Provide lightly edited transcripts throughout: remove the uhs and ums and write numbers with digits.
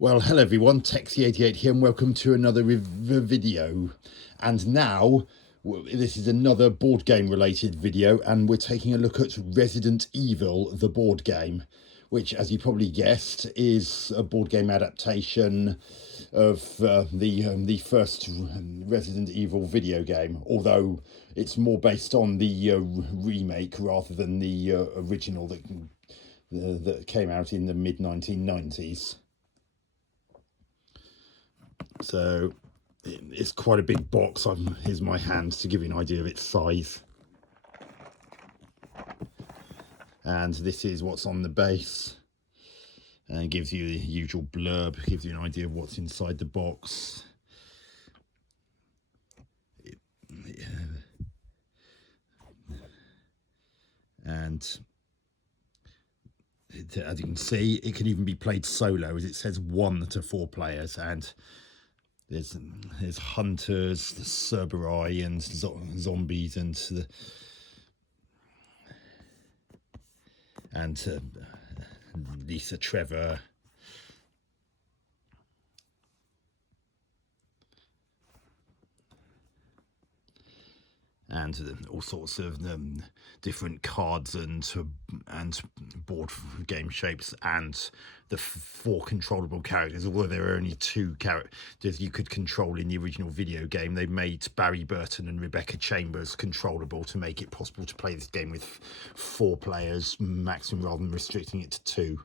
Well, hello everyone, Texy88 here and welcome to another video. And now, this is another board game related video and we're taking a look at Resident Evil, the board game, which, as you probably guessed, is a board game adaptation of the first Resident Evil video game, although it's more based on the remake rather than the original that came out in the mid-1990s. So it's quite a big box. Here's my hand to give you an idea of its size. And this is what's on the base. And it gives you the usual blurb, gives you an idea of what's inside the box. And as you can see, it can even be played solo, as it says 1 to 4 players. And there's hunters, the Cerberus, and zombies, and Lisa Trevor. And all sorts of different cards and board game shapes, and the 4 controllable characters. Although there are only 2 characters you could control in the original video game, they made Barry Burton and Rebecca Chambers controllable to make it possible to play this game with 4 players maximum rather than restricting it to 2.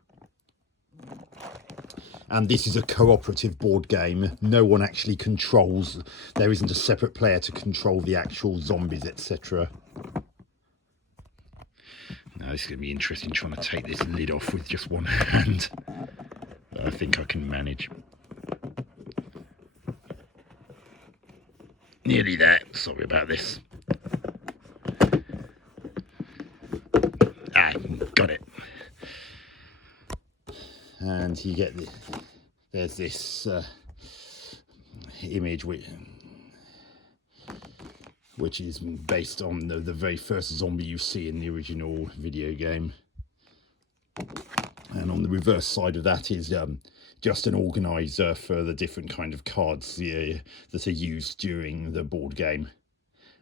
And this is a cooperative board game. No one actually controls. There isn't a separate player to control the actual zombies, etc. Now this is going to be interesting, trying to take this lid off with just one hand. But I think I can manage. Nearly there. Sorry about this. Got it. And you get there's this image which is based on the very first zombie you see in the original video game. And on the reverse side of that is just an organizer for the different kind of cards that are used during the board game,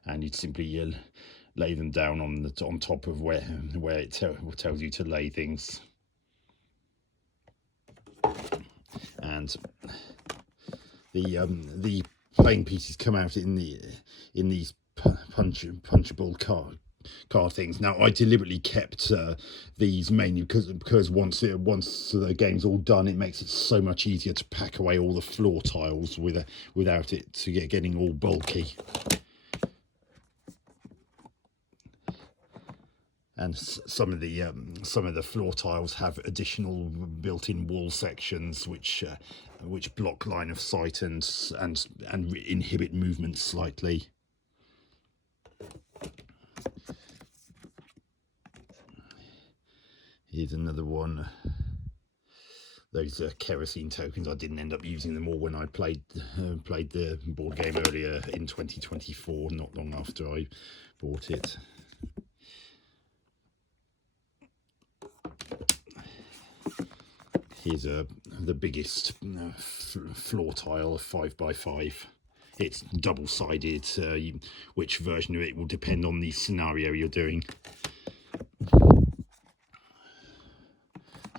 and you'd simply lay them down on top of where it tells you to lay things. And the playing pieces come out in these punchable card things. Now I deliberately kept these mainly because once the game's all done, it makes it so much easier to pack away all the floor tiles without it getting all bulky. And some of the floor tiles have additional built-in wall sections which block line of sight and inhibit movement slightly. Here's another one. Those kerosene tokens, I didn't end up using them all when I played the board game earlier in 2024, not long after I bought it. Here's the biggest floor tile of 5x5. It's double-sided. Which version of it will depend on the scenario you're doing.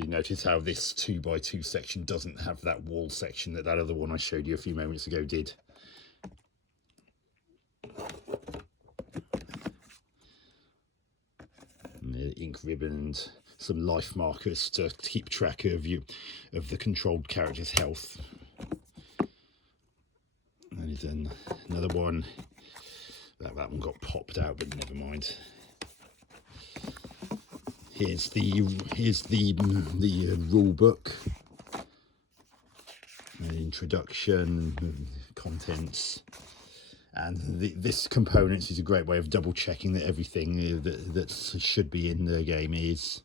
You notice how this 2x2 section doesn't have that wall section that other one I showed you a few moments ago did. And the ink ribbon and some life markers to keep track of the controlled character's health. And there's another one. That one got popped out, but never mind. Here's the rule book, introduction, contents, and this components is a great way of double checking that everything that should be in the game is.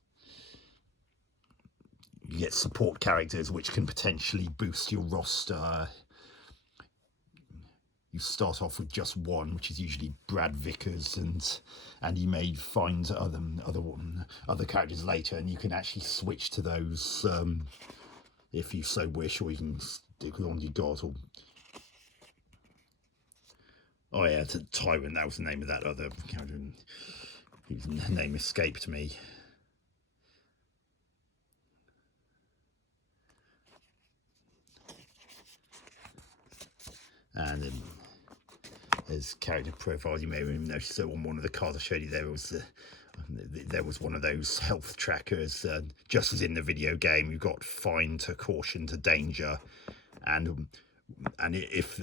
You get support characters which can potentially boost your roster. You start off with just one, which is usually Brad Vickers, and you may find other characters later, and you can actually switch to those if you so wish, or you can stick on your god. Or oh yeah, it's a Tyrant. That was the name of that other character whose name escaped me. And there's character profiles. You may have noticed that on one of the cards I showed you there was one of those health trackers, just as in the video game. You've got fine to caution to danger, and if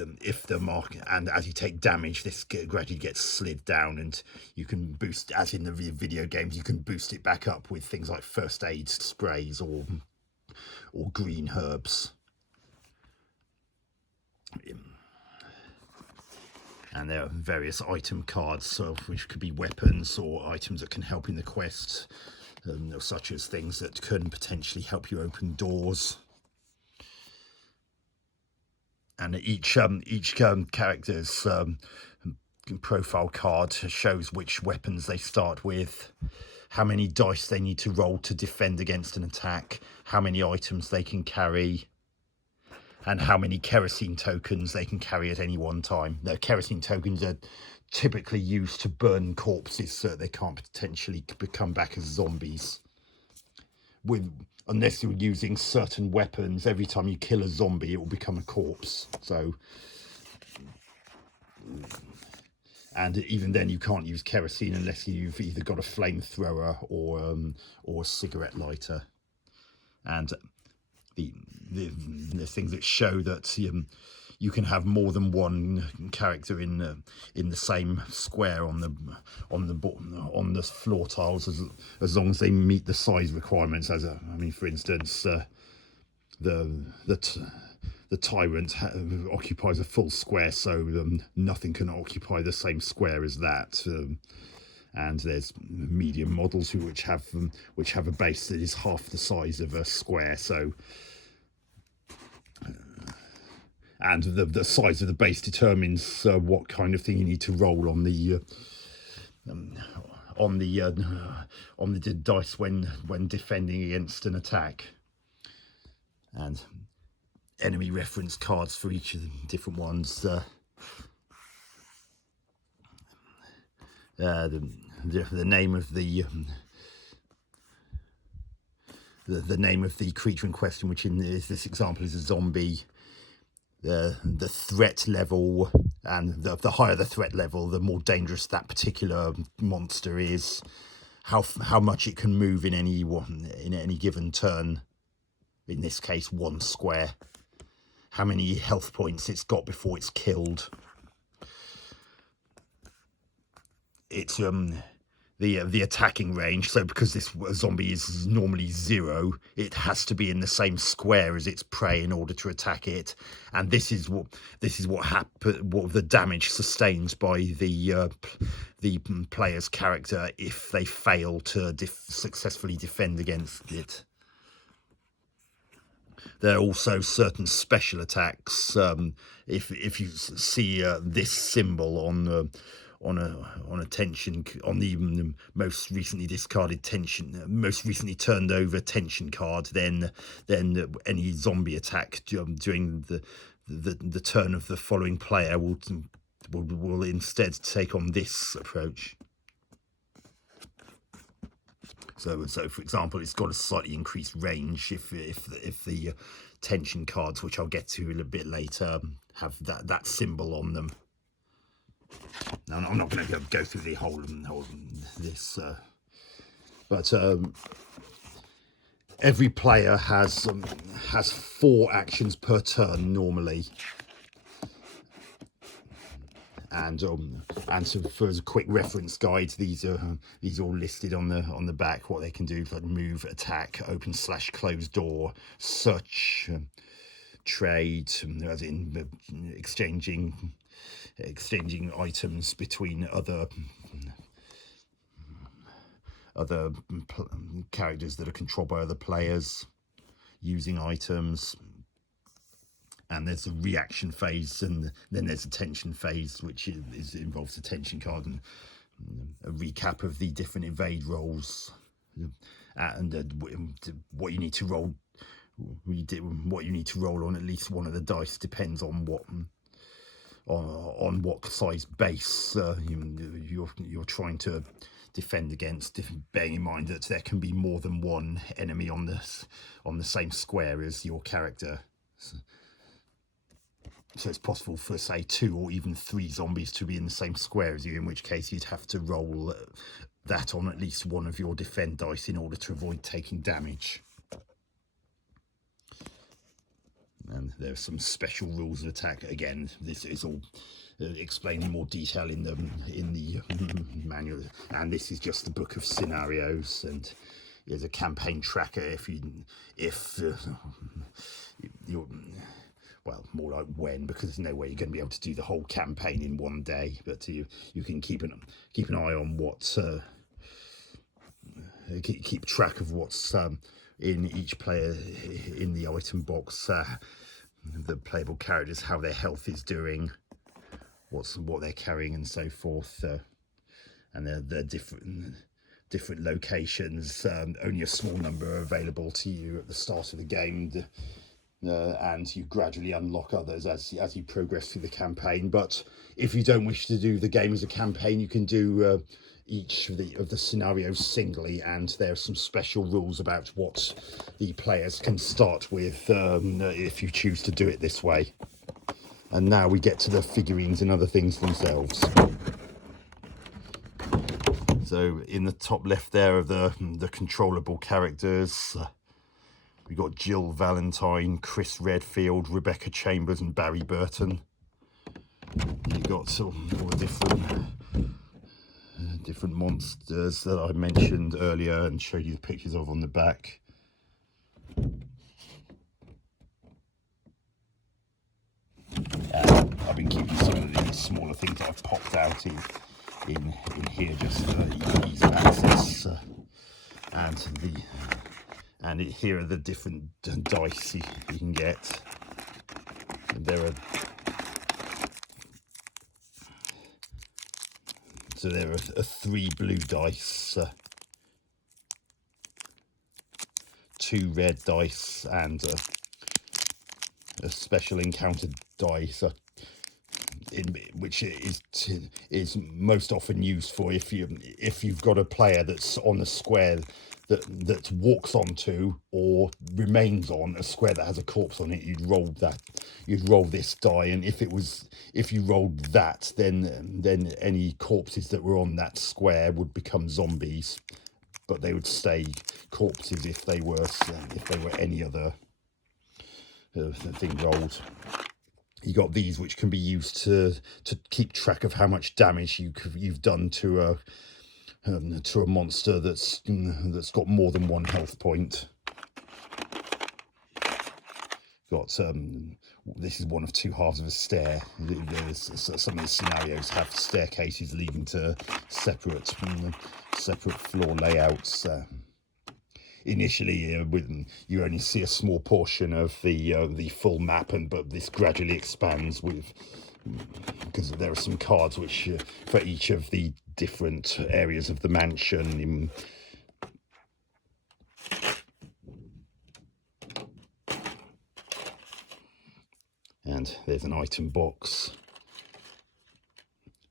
the mark, and as you take damage, this gradually gets slid down, and you can boost, as in the video games, you can boost it back up with things like first aid sprays or green herbs. And there are various item cards, which could be weapons or items that can help in the quest, such as things that can potentially help you open doors. And each character's profile card shows which weapons they start with, how many dice they need to roll to defend against an attack, how many items they can carry, and how many kerosene tokens they can carry at any one time. The kerosene tokens are typically used to burn corpses so that they can't potentially come back as zombies. Unless you're using certain weapons, every time you kill a zombie, it will become a corpse. So, and even then, you can't use kerosene unless you've either got a flamethrower or a cigarette lighter. And the things that show that you can have more than one character in the same square on the floor tiles, as long as they meet the size requirements. For instance, the Tyrant occupies a full square, so nothing can occupy the same square as that. And there's medium models which have a base that is half the size of a square. So, and the size of the base determines what kind of thing you need to roll on the dice when defending against an attack. And enemy reference cards for each of the different ones. The name of the name of the creature in question, which in this example is a zombie. The threat level, and the higher the threat level, the more dangerous that particular monster is. How much it can move in any given turn. In this case, one square. How many health points it's got before it's killed. It's the attacking range. So because this zombie is normally 0, it has to be in the same square as its prey in order to attack it. And this is what the damage sustained by the player's character if they fail to successfully defend against it. There are also certain special attacks. If you see this symbol on the most recently discarded most recently turned over tension card, then any zombie attack during the turn of the following player will instead take on this approach. So for example, it's got a slightly increased range if the tension cards, which I'll get to a little bit later, have that symbol on them. Now, I'm not going to go through the whole this, but every player has 4 actions per turn normally. And so for a quick reference guide, these are all listed on the back. What they can do, like move, attack, open / close door, search, trade, as in exchanging items between other characters that are controlled by other players, using items. And there's a reaction phase, and then there's a tension phase, which involves a tension card and a recap of the different evade rolls, and what you need to roll what you need to roll on at least one of the dice depends on what size base you're trying to defend against, bearing in mind that there can be more than one enemy on the same square as your character. So it's possible for, say, 2 or even 3 zombies to be in the same square as you, in which case you'd have to roll that on at least one of your defend dice in order to avoid taking damage. And there are some special rules of attack. Again, this is all explained in more detail in the manual, and this is just the book of scenarios, and there's a campaign tracker if you're, well, more like when, because there's no way you're going to be able to do the whole campaign in one day, but you can keep an eye on what keep track of what's in each player in the item box, the playable characters, how their health is doing, what they're carrying, and so forth, and they're different locations. Only a small number are available to you at the start of the game, and you gradually unlock others as you progress through the campaign. But if you don't wish to do the game as a campaign, you can do each of the scenarios singly, and there are some special rules about what the players can start with if you choose to do it this way. And now we get to the figurines and other things themselves. So in the top left there are the controllable characters. We've got Jill Valentine, Chris Redfield, Rebecca Chambers and Barry Burton. You've got all the different monsters that I mentioned earlier and showed you the pictures of on the back. I've been keeping some of these smaller things that I've popped out in here just for ease of access, and here are the different dice you can get. And there are 3 blue dice, 2 red dice, and a special encounter dice, which is most often used for if you've got a player that's on a square that walks onto or remains on a square that has a corpse on it. You'd roll this die, and if you rolled that, then any corpses that were on that square would become zombies, but they would stay corpses if they were any other thing rolled. You got these, which can be used to keep track of how much damage you've done to a monster that's got more than 1 health point. Got this is one of 2 halves of a stair. Some of the scenarios have staircases leading to separate floor layouts. Initially, you only see a small portion of the full map, but this gradually expands because there are some cards which for each of the different areas of the mansion. And there's an item box.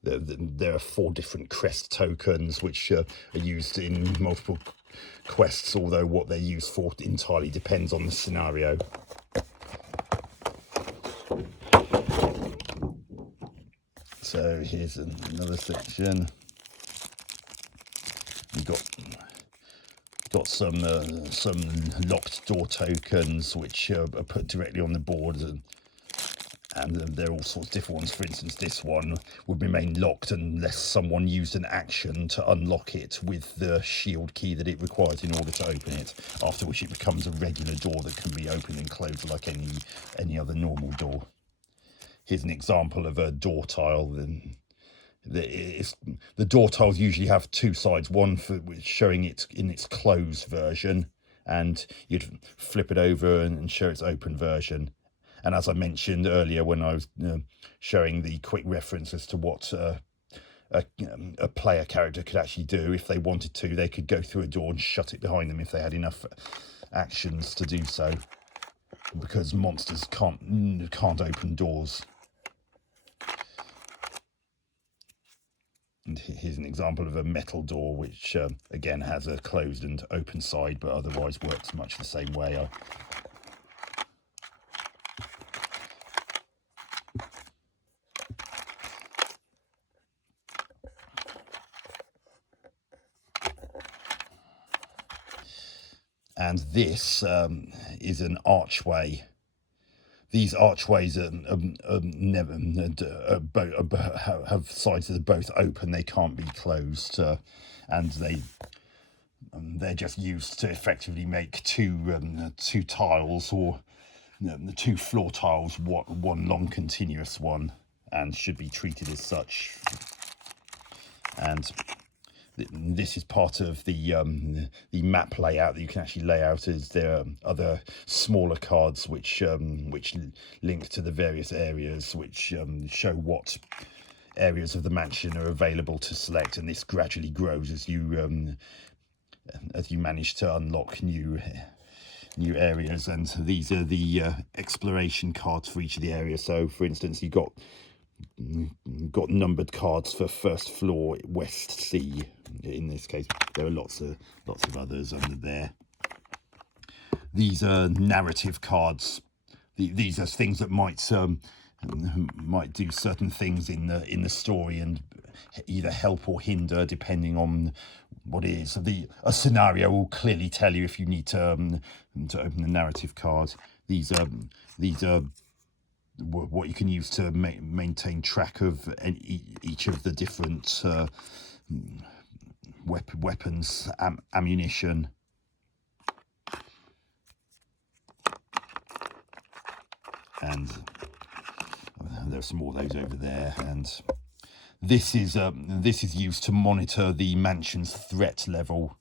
There are 4 different crest tokens which are used in multiple quests, although what they're used for entirely depends on the scenario. So here's another section. We've got some locked door tokens which are put directly on the board, and there are all sorts of different ones. For instance, this one would remain locked unless someone used an action to unlock it with the shield key that it requires in order to open it, after which it becomes a regular door that can be opened and closed like any other normal door. Here's an example of a door tile. The door tiles usually have 2 sides, one for showing it in its closed version, and you'd flip it over and show its open version. And as I mentioned earlier when I was showing the quick reference as to what a player character could actually do, if they wanted to, they could go through a door and shut it behind them if they had enough actions to do so. because monsters can't open doors. And here's an example of a metal door, which again has a closed and open side, but otherwise works much the same way. And this is an archway. These archways never have sides that are both open. They can't be closed, and they're just used to effectively make two tiles, or the two floor tiles, one long continuous one, and should be treated as such. And this is part of the map layout that you can actually lay out, as there are other smaller cards which link to the various areas, which show what areas of the mansion are available to select, and this gradually grows as you manage to unlock new areas. And these are the exploration cards for each of the areas. So for instance, you've got numbered cards for first floor West C. In this case, there are lots of others under there. These are narrative cards. These are things that might do certain things in the story and either help or hinder depending on what it is. So a scenario will clearly tell you if you need to open the narrative card. These are what you can use to maintain track of each of the different weapons, ammunition. And there's some more of those over there. And this is used to monitor the mansion's threat level.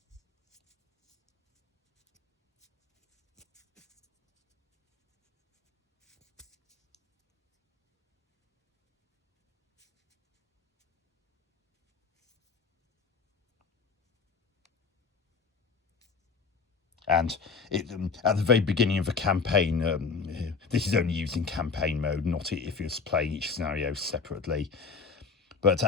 And at the very beginning of a campaign, this is only used in campaign mode, not if you're playing each scenario separately. But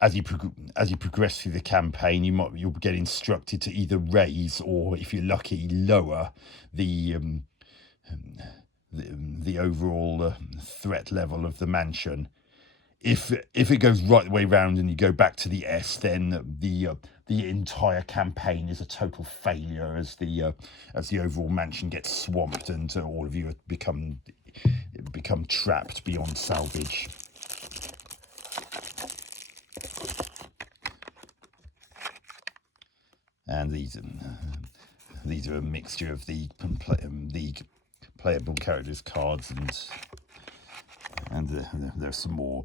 as you progress through the campaign, you'll get instructed to either raise, or if you're lucky, lower the overall threat level of the mansion. If it goes right the way round and you go back to the S, then the entire campaign is a total failure, as the overall mansion gets swamped and all of you become trapped beyond salvage. And these are a mixture of the playable characters cards, and there's some more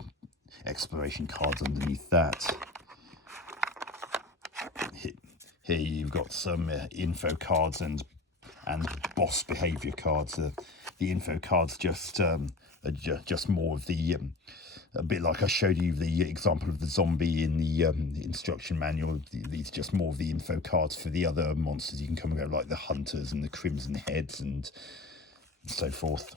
exploration cards underneath that. Here you've got some info cards and boss behavior cards. The info cards just more of the a bit like I showed you the example of the zombie in the instruction manual. These are just more of the info cards for the other monsters you can come and go, like the hunters and the crimson heads and so forth.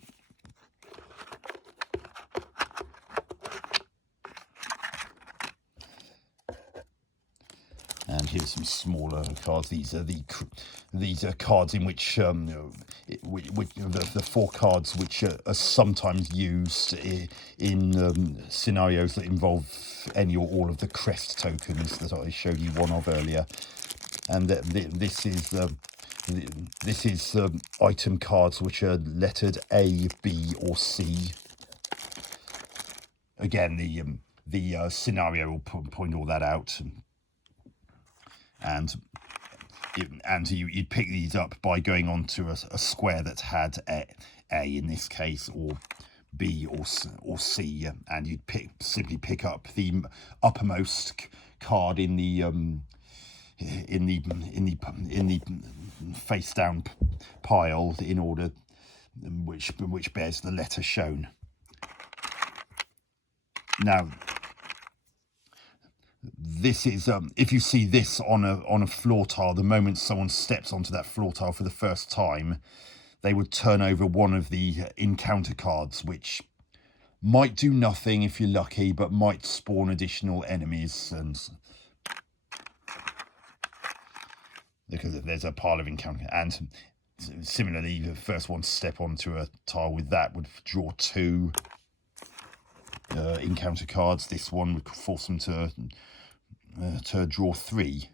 And here's some smaller cards. These are cards in which the 4 cards which are sometimes used in scenarios that involve any or all of the crest tokens that I showed you one of earlier. And this is item cards which are lettered A, B, or C. Again, the scenario will point all that out. And you'd pick these up by going onto a square that had A in this case, or B or C, and you'd simply pick up the uppermost card in the face down pile in order which bears the letter shown. Now, this is if you see this on a floor tile, the moment someone steps onto that floor tile for the first time, they would turn over one of the encounter cards, which might do nothing if you're lucky, but might spawn additional enemies. And because there's a pile of encounter, and similarly, the first one to step onto a tile with that would draw 2 encounter cards. This one would force them to draw 3.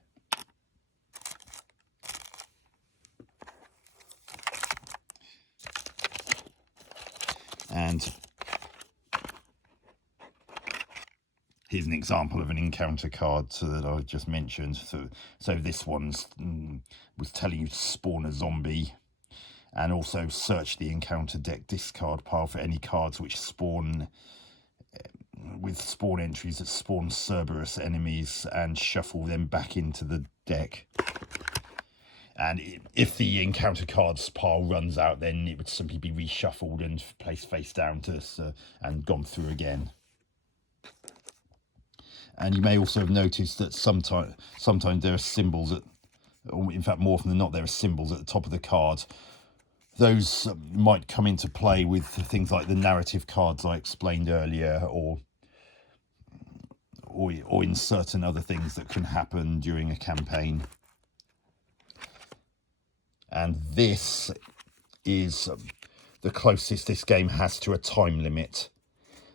And here's an example of an encounter card that I just mentioned. So this one's was telling you to spawn a zombie, and also search the encounter deck discard pile for any cards which spawn with spawn entries that spawn Cerberus enemies, and shuffle them back into the deck. And if the encounter cards pile runs out, then it would simply be reshuffled and placed face down and gone through again. And you may also have noticed that sometimes there are symbols or in fact more often than not, there are symbols at the top of the card. Those might come into play with things like the narrative cards I explained earlier, or in certain other things that can happen during a campaign. And this is the closest this game has to a time limit.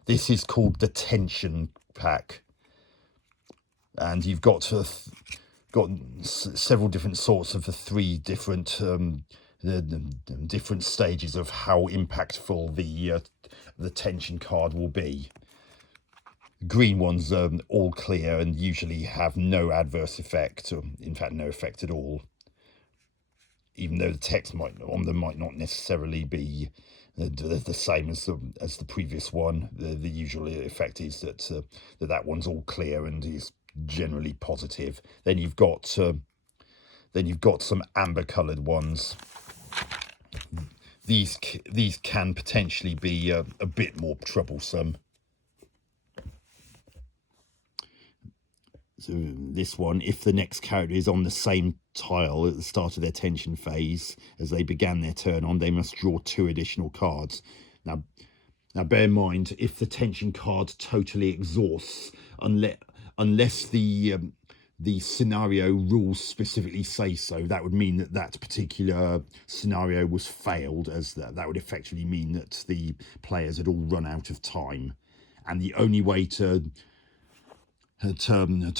This is called the tension pack, and you've got several different sorts of the 3 different the different stages of how impactful the tension card will be. Green ones are all clear and usually have no adverse effect, or in fact no effect at all, even though the text on them might not necessarily be the same as the previous one. The usual effect is that one's all clear and is generally positive. Then you've got some amber coloured ones. These can potentially be a bit more troublesome. So this one, if the next character is on the same tile at the start of their tension phase as they began their turn on, they must draw 2 additional cards. Now bear in mind, if the tension card totally exhausts, unless the scenario rules specifically say so, that would mean that particular scenario was failed, as that would effectively mean that the players had all run out of time. And the only way to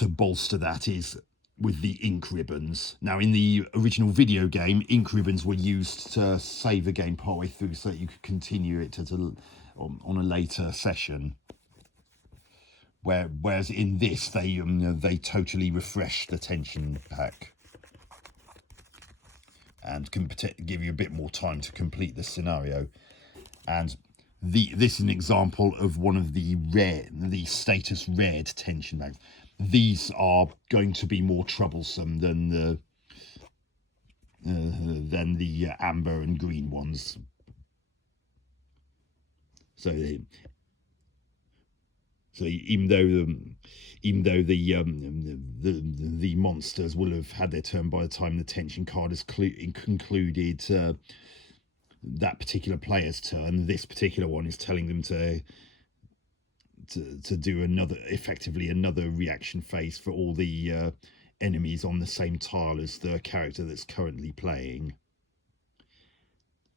bolster that is with the ink ribbons. Now, in the original video game, ink ribbons were used to save a game partway through so that you could continue it on a later session. Whereas in this, they totally refresh the tension pack and can give you a bit more time to complete the scenario. And this is an example of one of the status red tension bags. These are going to be more troublesome than the amber and green ones. So even though the monsters will have had their turn by the time the tension card has concluded that particular player's turn, this particular one is telling them to do effectively another reaction phase for all the enemies on the same tile as the character that's currently playing.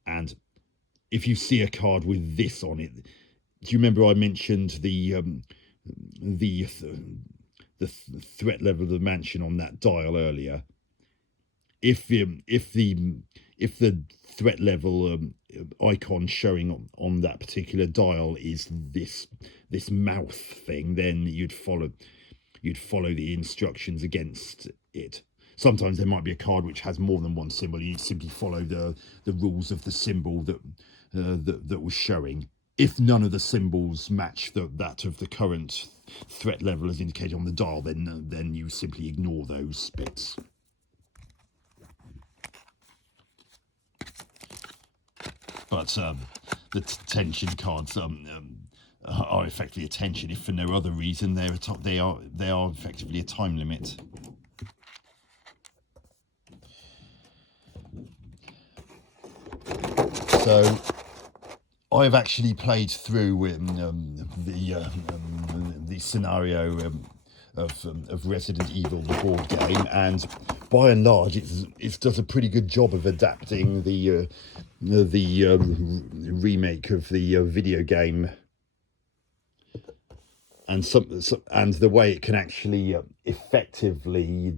And if you see a card with this on it, do you remember I mentioned the threat level of the mansion on that dial earlier? If the threat level icon showing on that particular dial is this mouth thing, then you'd follow the instructions against it. Sometimes there might be a card which has more than one symbol. You simply follow the rules of the symbol that was showing. If none of the symbols match that of the current threat level as indicated on the dial, then you simply ignore those bits. But the tension cards are effectively a tension, if for no other reason. They are effectively a time limit. So I've actually played through the scenario of Resident Evil, the board game, and by and large, it does a pretty good job of adapting the remake of the video game, and and the way it can actually effectively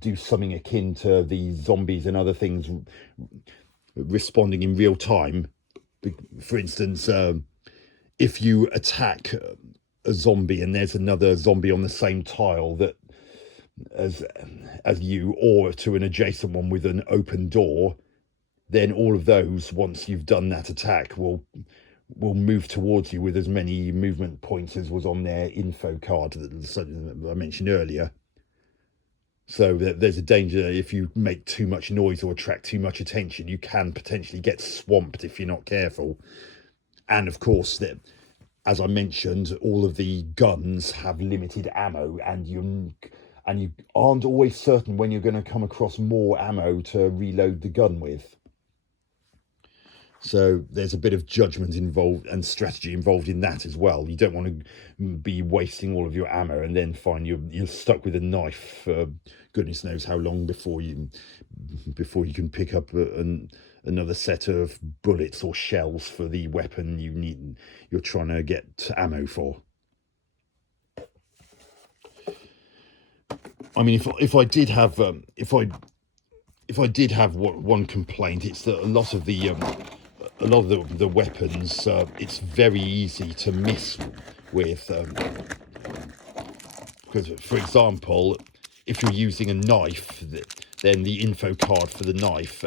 do something akin to the zombies and other things responding in real time. For instance, if you attack a zombie and there's another zombie on the same tile that as you, or to an adjacent one with an open door, then all of those, once you've done that attack, will move towards you with as many movement points as was on their info card that I mentioned earlier. So there's a danger if you make too much noise or attract too much attention, you can potentially get swamped if you're not careful. And of course, as I mentioned, all of the guns have limited ammo, and you aren't always certain when you're going to come across more ammo to reload the gun with. So there's a bit of judgment involved and strategy involved in that as well. You don't want to be wasting all of your ammo and then find you're stuck with a knife for goodness knows how long before you can pick up another set of bullets or shells for the weapon you're trying to get ammo for. I mean, if I did have one complaint, it's that a lot of the weapons, it's very easy to miss with. Because, for example, if you're using a knife, then the info card for the knife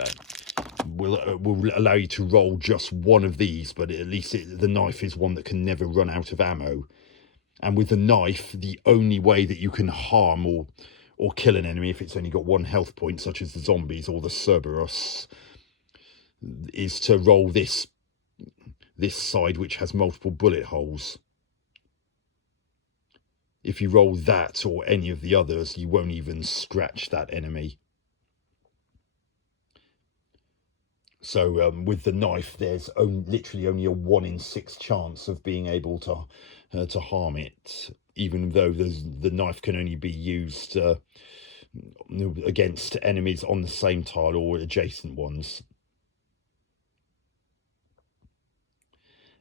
will allow you to roll just one of these, but at least the knife is one that can never run out of ammo. And with the knife, the only way that you can harm or kill an enemy if it's only got one health point, such as the zombies or the Cerberus, is to roll this side, which has multiple bullet holes. If you roll that or any of the others, you won't even scratch that enemy. So with the knife, there's literally only a 1 in 6 chance of being able to harm it, even though the knife can only be used against enemies on the same tile or adjacent ones.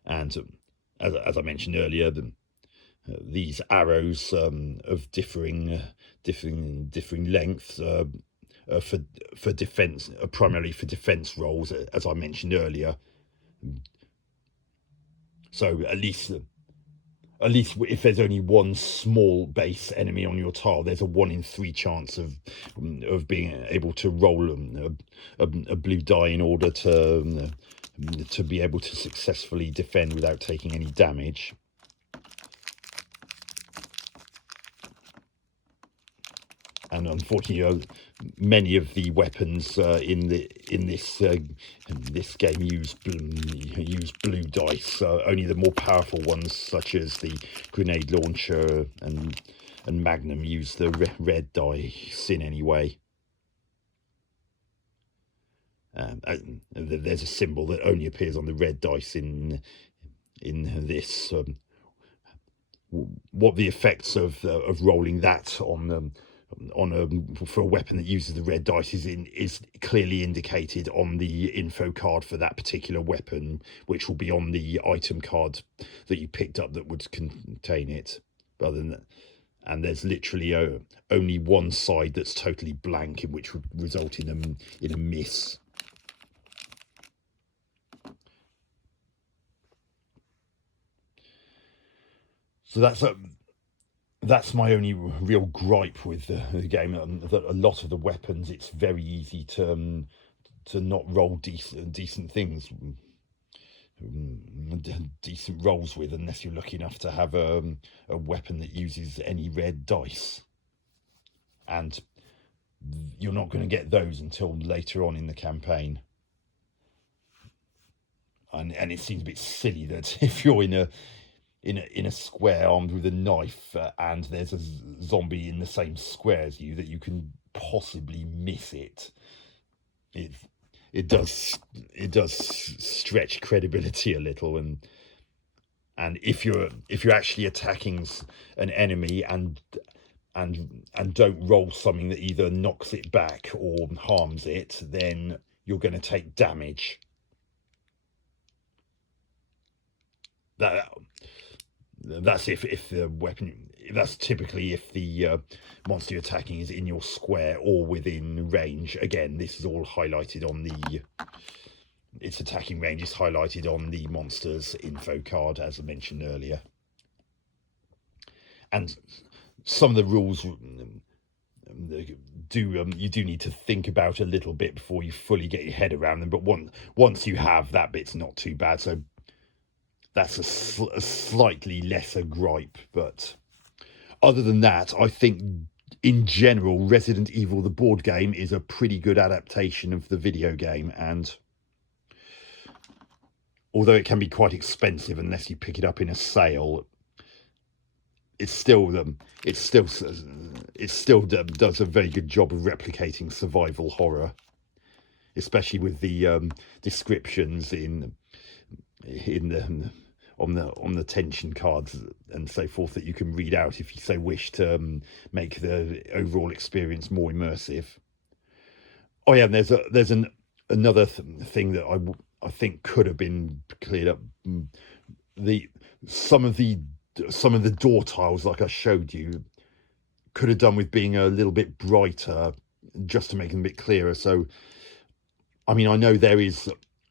And as I mentioned earlier, these arrows of differing lengths for defense, primarily for defense rolls, as I mentioned earlier. So at least if there's only one small base enemy on your tile, there's a 1 in 3 chance of being able to roll a blue die in order to be able to successfully defend without taking any damage. And unfortunately, many of the weapons in this game use blue dice. Only the more powerful ones, such as the grenade launcher and Magnum, use the red dice in any way. There's a symbol that only appears on the red dice in this. What the effects of rolling that for a weapon that uses the red dice is clearly indicated on the info card for that particular weapon, which will be on the item card that you picked up that would contain it. Rather than that. And there's literally only one side that's totally blank, which would result in a miss. So that's my only real gripe with the game. That a lot of the weapons, it's very easy to not roll decent things, decent rolls with, unless you're lucky enough to have a weapon that uses any red dice, and you're not going to get those until later on in the campaign. And it seems a bit silly that if you're in a square armed with a knife and there's a zombie in the same square as you, that you can possibly miss it. it does stretch credibility a little, and if you're actually attacking an enemy and don't roll something that either knocks it back or harms it, then you're going to take damage. That's if the weapon. That's typically if the monster you're attacking is in your square or within range. Again, this is all highlighted on the. Its attacking range is highlighted on the monster's info card, as I mentioned earlier. And some of the rules you do need to think about a little bit before you fully get your head around them. But once you have, that bit's not too bad. So that's a slightly lesser gripe. But other than that, I think in general, Resident Evil, the board game, is a pretty good adaptation of the video game. And although it can be quite expensive unless you pick it up in a sale, it still does a very good job of replicating survival horror, especially with the descriptions on the tension cards and so forth that you can read out if you so wish to make the overall experience more immersive. Oh yeah, and there's another thing that I think could have been cleared up. Some of the door tiles, like I showed you, could have done with being a little bit brighter, just to make them a bit clearer. So, I mean, I know there is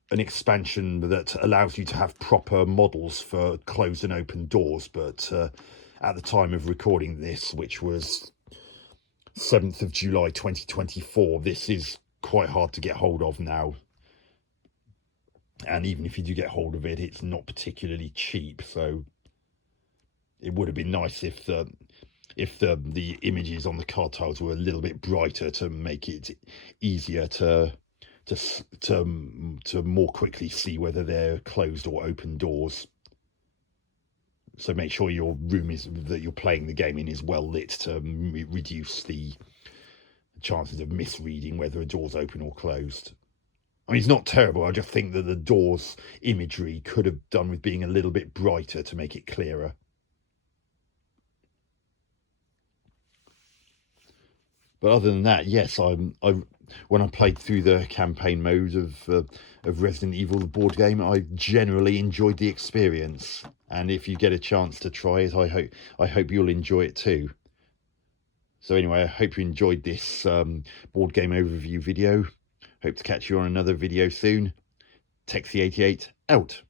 an expansion that allows you to have proper models for closed and open doors, but at the time of recording this, which was 7th of July 2024, this is quite hard to get hold of now. And even if you do get hold of it, it's not particularly cheap. So it would have been nice if the images on the card tiles were a little bit brighter to make it easier to more quickly see whether they're closed or open doors. So make sure your room that you're playing the game in is well lit to reduce the chances of misreading whether a door's open or closed. I mean, it's not terrible. I just think that the door's imagery could have done with being a little bit brighter to make it clearer. But other than that, yes, when I played through the campaign mode of Resident Evil, the board game, I generally enjoyed the experience. And if you get a chance to try it, I hope you'll enjoy it too. So anyway, I hope you enjoyed this board game overview video. Hope to catch you on another video soon. Texie88 out.